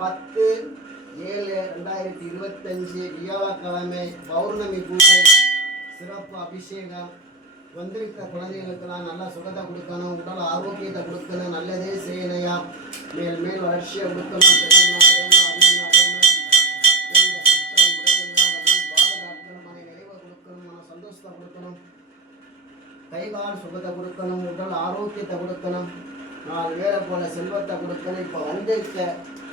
10/7/2025 வியாழக்கிழமை பௌர்ணமி பூஜை சிறப்பு அபிஷேகம். வந்திருக்கிற குழந்தைகளுக்கெல்லாம் நல்ல சுகத்தை கொடுக்கணும், உடல் ஆரோக்கியத்தை கொடுக்கணும், நல்லதே செய்யணையா, மேல் மேல் வளர்ச்சியை கொடுக்கணும், சந்தோஷத்தை கொடுக்கணும், கைகால் சுகத்தை கொடுக்கணும், உடல் ஆரோக்கியத்தை கொடுக்கணும், 4 பேரை போல செல்வத்தை கொடுக்கணும். இப்போ வந்திருக்க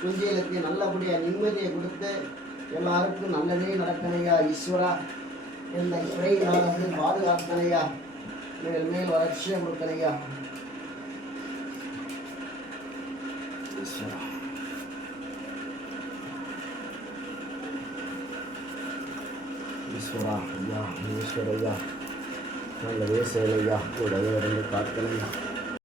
குஞ்சிகளுக்கு நல்லபடியாக நிம்மதியை கொடுத்து எல்லாருக்கும் நல்லதே நடக்கணையா. ஈஸ்வரா இந்த இறையினால பாதுகாக்கணையா, மேல் மேல் வளர்ச்சியை கொடுக்கணையா. ஈஸ்வரா ஈஸ்வரா ஐயா, ஈஸ்வரையா நல்லதே செயலையா, கூடவே இருந்து காக்கணையா.